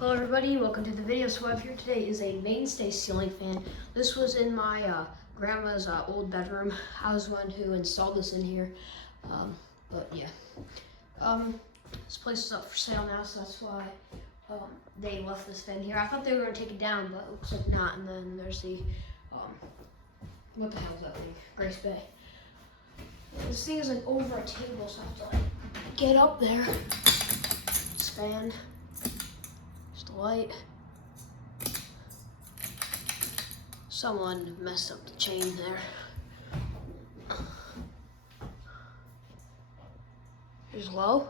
Hello everybody, welcome to the video. So what I have here today is a mainstay ceiling fan. This was in my grandma's old bedroom. I was the one who installed this in here. This place is up for sale now, so that's why they left this fan here. I thought they were going to take it down, but it looks like not. And then there's the, what the hell is that thing? Grace Bay. This thing is like over a table, so I have to like get up there. This fan. The light. Someone messed up the chain there. Here's low.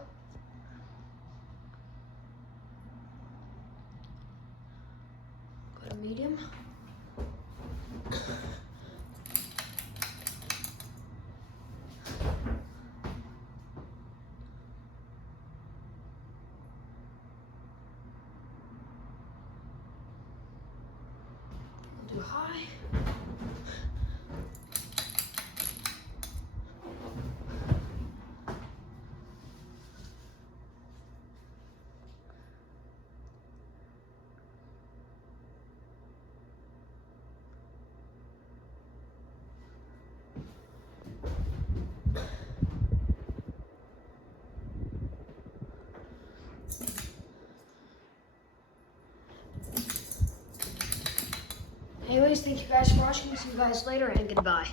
Go to medium. Do high. Anyways, thank you guys for watching. See you guys later and goodbye.